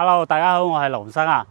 Hello，大家好，我係龍生啊。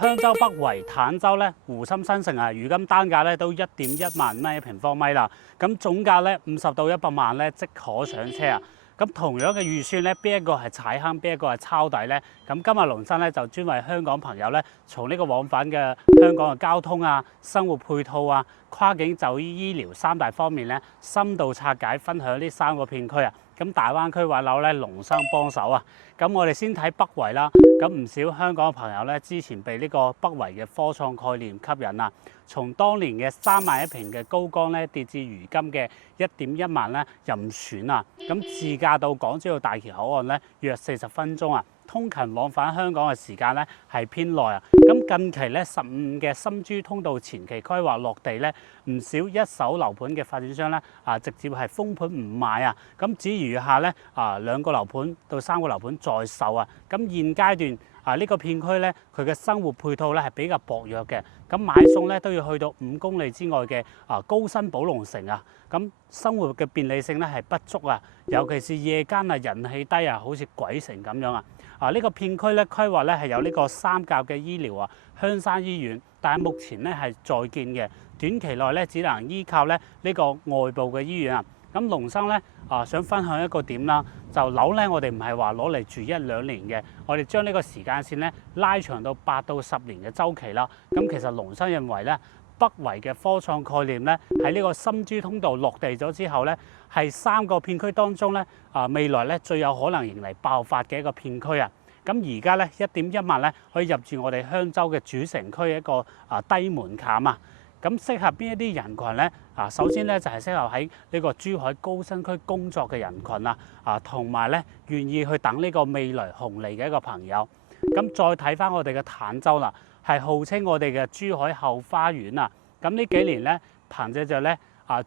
香洲北圍坦洲咧，湖心新城啊，如今單價咧都1.1萬蚊一平方米啦。咁總價咧50到100萬咧即可上車啊。咁同樣嘅預算咧，邊一個係踩坑，邊一個係抄底咧？咁今日龍生咧就專為香港朋友咧，從呢個往返嘅香港嘅交通啊、生活配套啊、跨境就醫醫療3大方面咧，深度拆解分享呢3個片區啊。咁大灣區揾樓咧，龍生幫手啊！咁我哋先睇北圍啦。咁唔少香港嘅朋友咧，之前被呢個北圍嘅科創概念吸引啊。從當年嘅3萬一平嘅高崗咧，跌至如今嘅1.1萬咧，任選啊。咁自駕到港珠澳大橋口岸咧，約40分鐘啊。通勤往返香港嘅時間咧係偏耐啊。咁近期咧15嘅深珠通道前期規劃落地咧，唔少一手樓盤嘅發展商咧直接係封盤唔賣啊。咁只餘下咧2個樓盤到3個樓盤在售啊。咁現階段呢個片區咧，佢嘅生活配套咧係比較薄弱嘅。咁買餸咧都要去到5公里之外嘅高新寶龍城啊。咁生活嘅便利性咧係不足啊，尤其是夜間人氣低啊，好似鬼城咁樣啊。呢個片區咧規劃咧係有呢個3甲嘅醫療啊，香山醫院，但係目前咧係在建嘅，短期內咧只能依靠咧呢個外部嘅醫院啊。咁龍生咧想分享一個點啦，就樓咧我哋唔係話攞嚟住1-2年嘅，我哋將呢個時間線咧拉長到8到10年嘅週期啦。咁其實龍生認為咧，北圍嘅科創概念咧喺呢個深珠通道落地咗之後咧，係3個片區當中咧未來咧最有可能迎嚟爆發嘅一個片區啊！咁而家咧1.1萬咧可以入住我哋香洲嘅主城區一個低門檻啊！咁適合邊一啲人群咧？首先咧就係適合喺呢個珠海高新區工作嘅人群啊！同埋咧願意去等呢個未來紅利嘅一個朋友。咁再睇翻我哋嘅坦洲啦，係號稱我哋嘅珠海後花園啊！咁呢幾年咧，憑藉著咧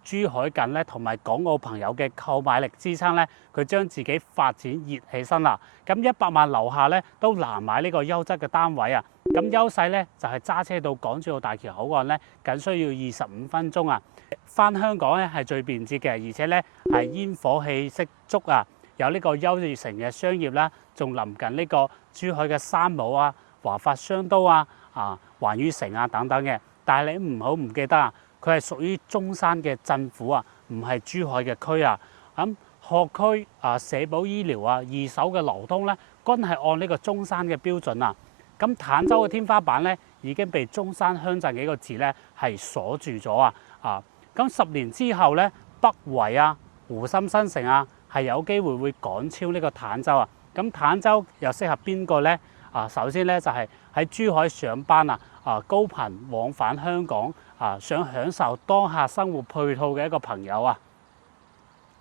珠海近咧同埋港澳朋友嘅購買力支撐咧，佢將自己發展熱起身啦。咁100萬樓下咧都難買呢個優質嘅單位啊！咁優勢咧就係揸車到港珠澳大橋口岸咧，僅需要25分鐘啊！返香港咧係最便捷嘅，而且咧係煙火氣息足啊！有呢個優越城嘅商業啦，仲臨近呢個珠海嘅山姆啊、華發商都啊、環宇城啊等等嘅。但係你唔好唔記得啊，佢係屬於中山嘅鎮府啊，唔係珠海嘅區啊。咁學區社保醫療啊、二手嘅流通咧，均係按呢個中山嘅標準啊。咁坦洲嘅天花板咧已經被中山鄉鎮幾個字咧係鎖住咗啊！咁10年之後咧，北圍啊、湖心新城啊係有機會會趕超呢個坦洲啊！咁坦洲又適合邊個咧？首先咧就係喺珠海上班高頻往返香港想享受當下生活配套嘅一個朋友啊！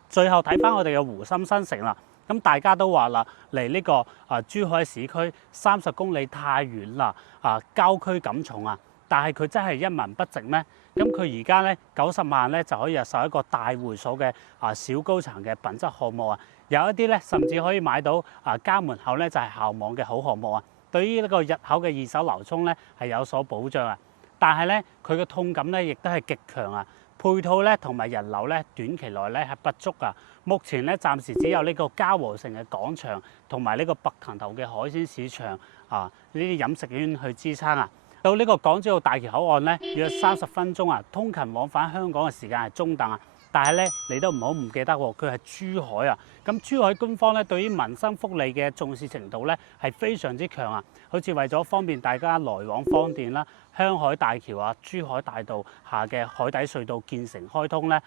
最後睇翻我哋嘅湖心新城啦。咁大家都話啦，離呢個珠海市區30公里太遠啦，郊區感重啊！但係佢真係一文不值咩？咁佢而家咧90萬咧就可以入手一個大會所嘅小高層嘅品質項目啊！有一啲咧甚至可以買到家門口咧就係校網嘅好項目啊！對於呢個日口嘅二手流通咧係有所保障啊！但係咧佢嘅痛感咧亦都係極強啊！配套咧同埋人流咧短期內咧係不足啊！目前咧暫時只有呢個嘉禾城嘅廣場同埋呢個白藤頭嘅海鮮市場呢啲飲食圈去支撐啊！到呢個港珠澳大橋口岸咧約30分鐘啊，通勤往返香港嘅時間係中等啊！但係咧你都唔好唔記得喎，佢係珠海啊！咁珠海官方咧對於民生福利嘅重視程度咧係非常之強啊！好似為咗方便大家來往方便啦，香海大橋珠海大道下嘅海底隧道建成開通咧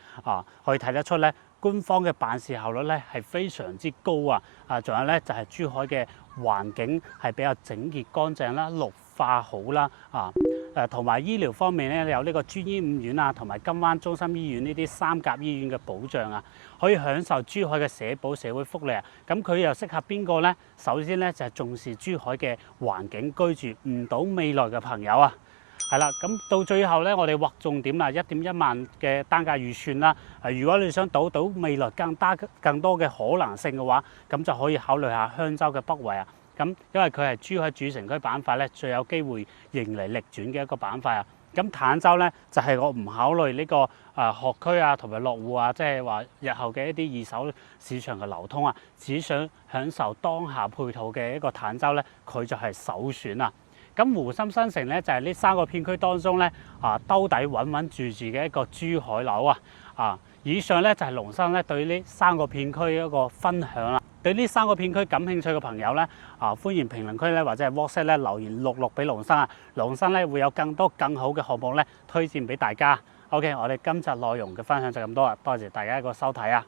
可以睇得出咧，官方嘅辦事效率咧係非常之高啊！仲有咧就係珠海嘅環境係比較整潔乾淨啦，綠化好啦同埋醫療方面咧有呢個專醫5院同埋金灣中心醫院呢啲3甲醫院嘅保障啊，可以享受珠海嘅社保社會福利啊。咁佢又適合邊個咧？首先咧就係重視珠海嘅環境居住，唔賭未來嘅朋友啊。係啦，咁到最後咧，我哋劃重點啦，1.1萬嘅單價預算啦。如果你想賭未來更多嘅可能性嘅話，咁就可以考慮下香洲嘅北圍啊。咁因為佢係珠海主城區板塊咧，最有機會迎嚟逆轉嘅一個板塊啊。咁坦洲咧就係、我唔考慮呢個學區啊同埋落戶啊，即係話日後嘅一啲二手市場嘅流通啊，只想享受當下配套嘅一個坦洲咧，佢就係首選啊！咁湖心新城咧就係呢3個片區當中咧兜底穩穩住住嘅一個珠海樓啊！以上咧就係龍生咧對呢3個片區一個分享啦。對呢3個片區感興趣嘅朋友咧歡迎評論區咧或者係 WhatsApp 咧留言錄俾龍生啊！龍生咧會有更多更好嘅項目咧推薦俾大家。OK， 我哋今集內容嘅分享就咁多啦，多謝大家一個收睇啊！